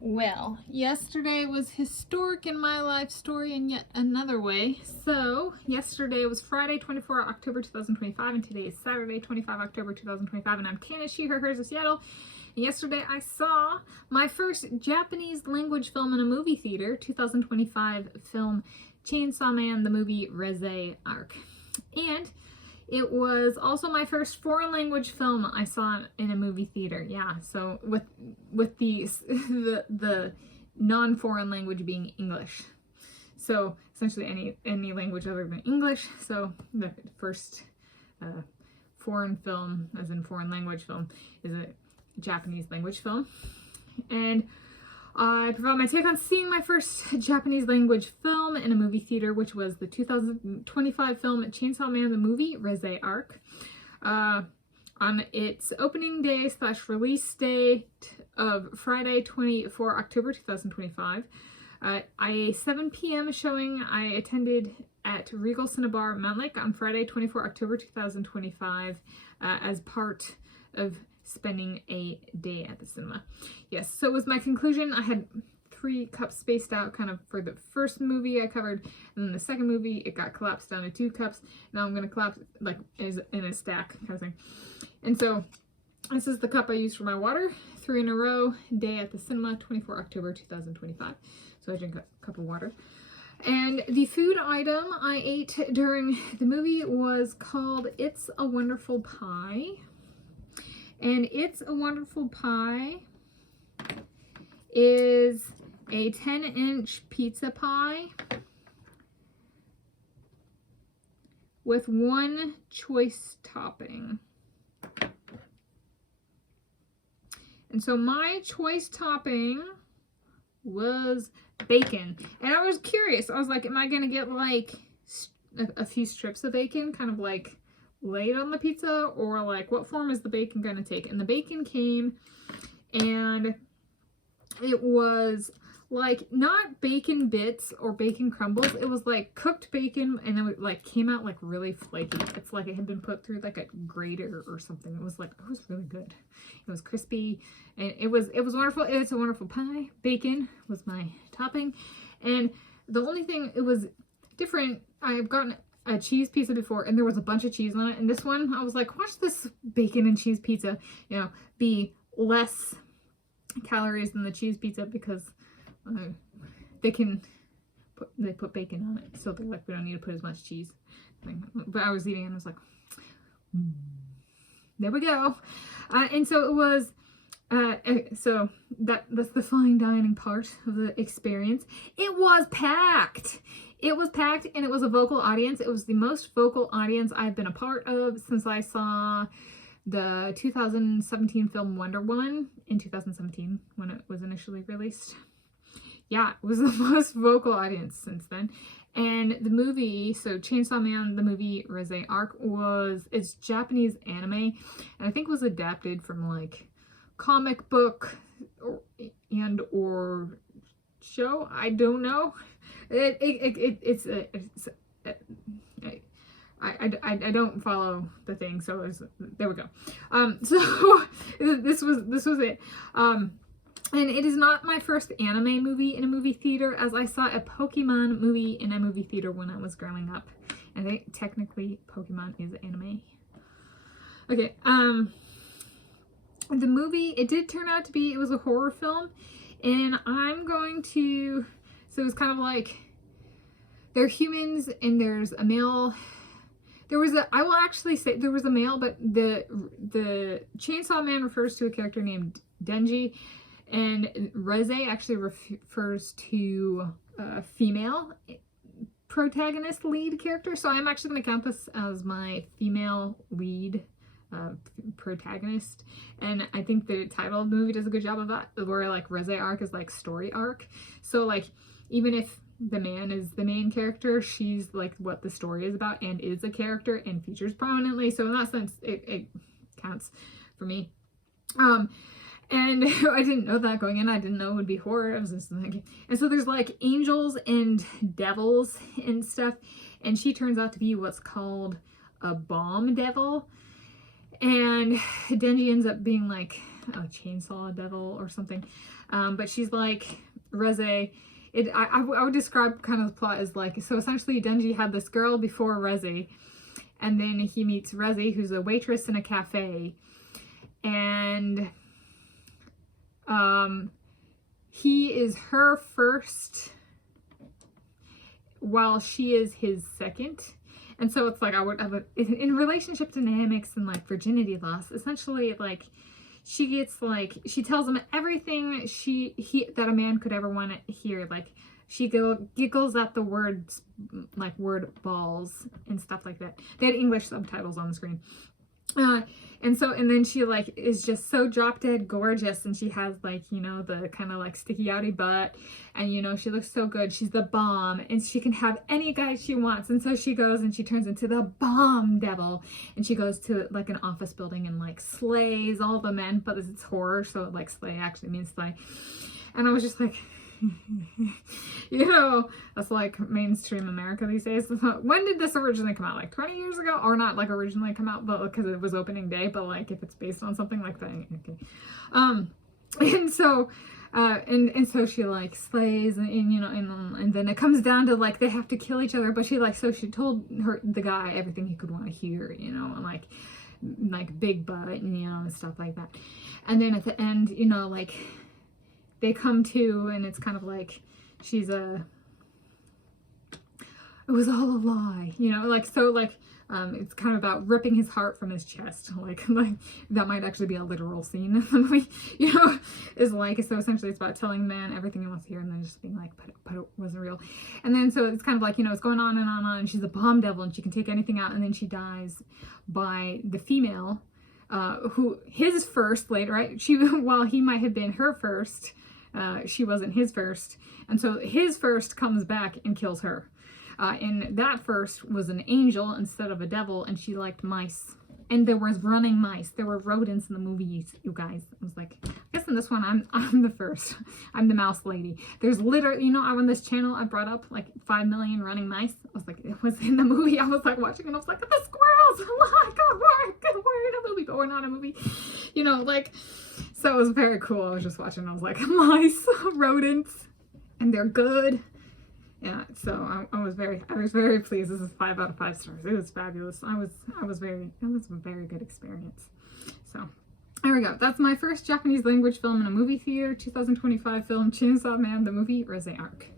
Well, yesterday was historic in my life story in yet another way. So, yesterday was Friday, 24 October 2025, and today is Saturday, 25 October 2025, and I'm Tanis, she, her, hers of Seattle. And yesterday I saw my first Japanese language film in a movie theater, 2025 film Chainsaw Man, the movie Reze Arc. And it was also my first foreign language film I saw in a movie theater. Yeah, so with the non-foreign language being English. So essentially any language other than English. So the first foreign film, as in foreign language film, is a Japanese language film. And I provide my take on seeing my first Japanese language film in a movie theater, which was the 2025 film Chainsaw Man, the movie, Reze Arc. On its opening day / release date of Friday, 24 October 2025. A 7 p.m. showing I attended at Regal Cinebarre Mountlake on Friday, 24 October 2025 as part of spending a day at the cinema. Yes, so it was my conclusion. I had 3 cups spaced out kind of for the first movie I covered, and then the second movie it got collapsed down to 2 cups. Now I'm going to collapse like in a stack kind of thing. And so this is the cup I used for my water. 3 in a row, day at the cinema, 24 October 2025. So I drink a cup of water. And the food item I ate during the movie was called It's a Wonderful Pie. And It's a Wonderful Pie is a 10-inch pizza pie with 1 choice topping. And so my choice topping was bacon. And I was curious. I was like, am I going to get like a few strips of bacon kind of like laid on the pizza, or like what form is the bacon going to take? And the bacon came, and it was like not bacon bits or bacon crumbles. It was like cooked bacon, and it like came out like really flaky. It's like it had been put through like a grater or something. It was really good. It was crispy, and it was wonderful. It's a wonderful pie. Bacon was my topping, and the only thing it was different. I've gotten a cheese pizza before, and there was a bunch of cheese on it. And this one, I was like, watch this bacon and cheese pizza, be less calories than the cheese pizza, because they put bacon on it, so they're like, we don't need to put as much cheese. But I was eating and I was like, there we go. And so it was so that's the fine dining part of the experience. It was packed. It was packed, and it was a vocal audience. It was the most vocal audience I've been a part of since I saw the 2017 film Wonder Woman in 2017 when it was initially released. Yeah, it was the most vocal audience since then. And the movie, so Chainsaw Man, the movie Reze Arc, it's Japanese anime, and I think was adapted from like comic book or show. I don't know. I don't follow the thing, so there we go. So this was it. And it is not my first anime movie in a movie theater, as I saw a Pokemon movie in a movie theater when I was growing up. And I think technically Pokemon is anime. Okay, the movie, it did turn out to be, it was a horror film, and I'm going to, so it was kind of like, they're humans, and there's a male. I will actually say there was a male, but the Chainsaw Man refers to a character named Denji, and Reze actually refers to a female protagonist lead character. So I'm actually going to count this as my female lead protagonist, and I think the title of the movie does a good job of that, where like Reze Arc is like story arc. So like even if the man is the main character, she's like what the story is about and is a character and features prominently. So in that sense, it counts for me. And I didn't know that going in. I didn't know it would be horror. I was just like, and so there's like angels and devils and stuff, and she turns out to be what's called a bomb devil. And Denji ends up being like a chainsaw devil or something. But she's like Reze. I would describe kind of the plot as like, so essentially Denji had this girl before Reze, and then he meets Reze, who's a waitress in a cafe, and he is her first while she is his second. And so it's like, I would have in relationship dynamics and like virginity loss, essentially like she gets like, she tells him everything that a man could ever want to hear. Like she giggles at the words, like word balls and stuff like that. They had English subtitles on the screen. And then she like is just so drop dead gorgeous, and she has like, you know, the kind of like sticky outy butt, and you know, she looks so good. She's the bomb, and she can have any guy she wants. And so she goes and she turns into the bomb devil, and she goes to like an office building and like slays all the men, but it's horror, so like slay actually means slay. And I was just like, you know, that's like mainstream America these days. When did this originally come out? Like 20 years ago? Or not like originally come out, but because it was opening day, but like if it's based on something like that, okay. And so she like slays, and you know, and then it comes down to like they have to kill each other, but she told the guy everything he could want to hear, you know, and like big butt and, you know, and stuff like that. And then at the end, you know, like they come to, and it's kind of like it was all a lie, you know, like, so like it's kind of about ripping his heart from his chest, like that might actually be a literal scene in the movie, you know, is like, so essentially it's about telling the man everything he wants to hear, and then just being like, but it wasn't real. And then so it's kind of like, you know, it's going on and on and on, and she's a bomb devil, and she can take anything out, and then she dies by the female, who his first later, right? While he might have been her first, she wasn't his first, and so his first comes back and kills her. And that first was an angel instead of a devil, and she liked mice. And there was running mice. There were rodents in the movies, you guys. I was like, I guess in this one, I'm the first. I'm the mouse lady. There's literally, you know, on this channel, I brought up like 5 million running mice. I was like, it was in the movie. I was like watching, and I was like, the squirrels! Oh my God, we're in a movie, but we're not a movie. You know, like, so it was very cool. I was just watching, and I was like, mice, rodents, and they're good. Yeah, so I was very pleased. This is 5 out of 5 stars. It was fabulous. It was a very good experience. So there we go. That's my first Japanese language film in a movie theater, 2025 film, Chainsaw Man, the movie, Reze Arc.